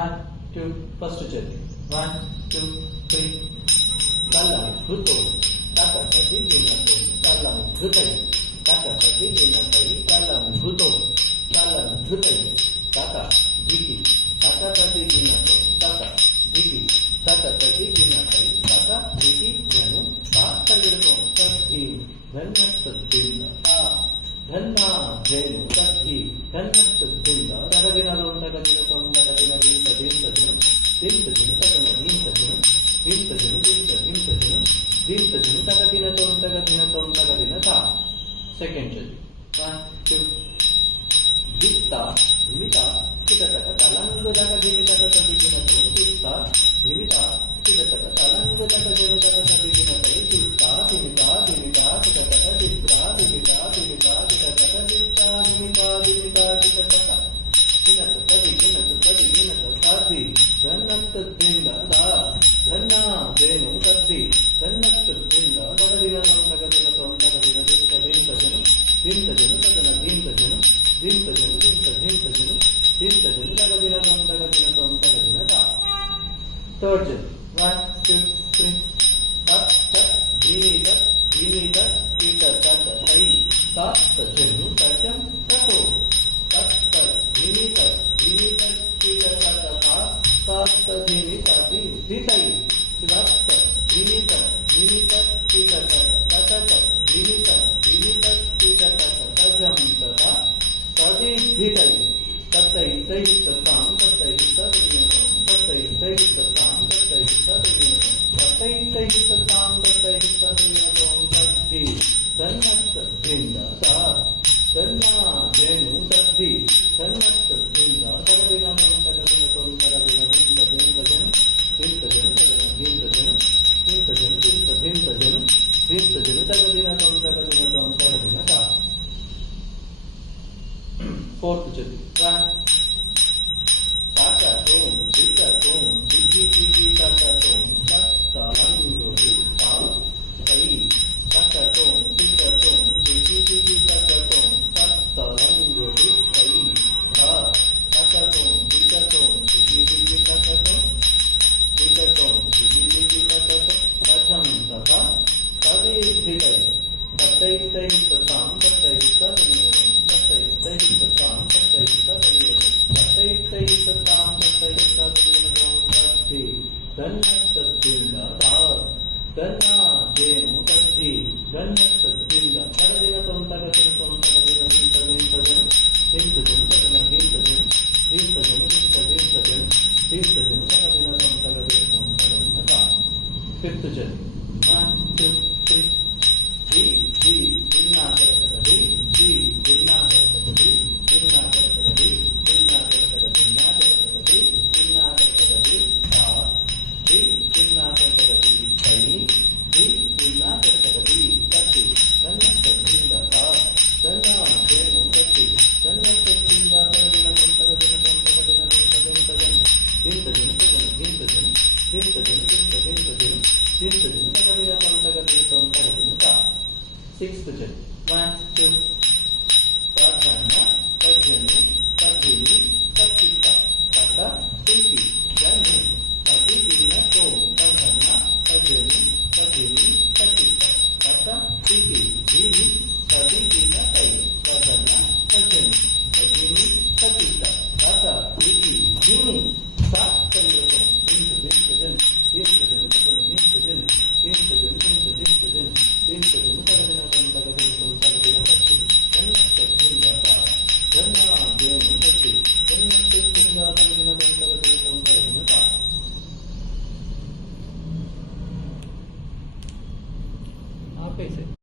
1 2 first ಜೊತೆ 1 2 3 kalang buto taka tadi ginatay kalang gutay taka tadi ginatay kalang buto kalang gutay taka diki taka tadi ginatay taka diki taka tadi ginatay taka diki janu ta kalirko tadi dhanna tadinda ta dhanna jenu tadi dhanna tadinda taka ginatay taka ginatay taka ginatay tadinda janu tinta janu taka ginatay janu tinta janu tinta janu taka ginatay ta second janu 1 2 ditta dimita kita taka talang taka dimita taka ginatay ditta dimita kita taka talang taka janu taka ginatay ditta dimita kita taka ditta dimita kita taka ditta dimita kita taka tadi ಧನ್ನತ್ತದಿಂದ ಧನ್ನ ಜೇನು ತದ್ದಿ ಧನ್ನತ್ತದಿಂದ ತಗದಿನ ತಗದಿನ ತಗದಿನ ದಿಂತಜನು ದಿಂತಜನು ತಗನ ದಿಂತಜನು ದಿಂತಜನು ದಿಂತಜನು ದಿಂತಜನು ತಗದಿನ ತಗದಿನ ತಗದಿನ ತಾ third Jan 1 2 3 ತತ್ ತತ್ ಜೀನಿತ ಕೀಟ ತತ್ ತೈ ತತ್ ಜನು ತಜಂ ತತೋ ತತ್ ತತ್ ಜೀನಿತ ಕೀಟ ತತ್ ತಾ ತತ್ ಜೀನಿತ ದಿತೈ ತತ್ ಜೀನಿತ ಕೀಟ ತತ್ ತತ್ ಜೀನಿತ ಕೀಟ ತತ್ ತಜಂ ತತ ತದಿ ದಿತೈ ತತ್ತೈ ತೈ ತತಾಂ ತತ್ತೈ ತದಿನತಂ ತತ್ತೈ ತೈ ತತಾಂ ತತ್ತೈ ತದಿನತಂ ತತ್ತೈ ತೈ ತತಾಂ ತತ್ತೈ ತದಿನತಂ ತದ್ದಿ ಧನ್ನತ್ತದಿಂದ ತಾ ಧನ್ನ ಜೇನು ತದ್ದಿ ಧನ್ನತ್ತದಿಂದ ತಗದಿನತಂ ತಗದಿನತಂ ತಗದಿನ ದಿಂತಜನು ದಿಂತಜನು ತಗದಿನ ದಿಂತಜನು ದಿಂತಜನು ದಿಂತಜನು ದಿಂತಜನು ತಗದಿನತಂ ತಗದಿನ ತಾ fourth jati 1 taka tom digi taka tom satta lango ditta tai taka tom digi taka tom satta lango dittai ta taka tom digi taka tom digi taka tom rajam tata tadi dhitai tatai tatam tatai tadinyo तै ततां तत्तै ततां तत्तै तदिनतम तद्धि धन्नतद्दिंद ता धन्न जेनु तद्धि धन्नतद्दिंद तदिनतम तदिनतम तदिनतम हिंतजनु तदन हिंतजनु तदिनतम तदिनतम ता fifth जन 1 2 3 दी दिन्ना करतगदी दिन्ना करतगदी दिन्ना करतगदी दिन्ना करतगदी दिन्ना करतगदी दिन्ना करतगदी ता दिन्ना करतगदी तै दिन्ना करतगदी तद्धि धन्नतद्दिंद ता धन्न जेनु तद्धि धन्नतद्दिंद तदिनतम तदिनतम हिंतजनु तदिनतम ता sixth jati 1 2 tadhanna tadjanu tadhini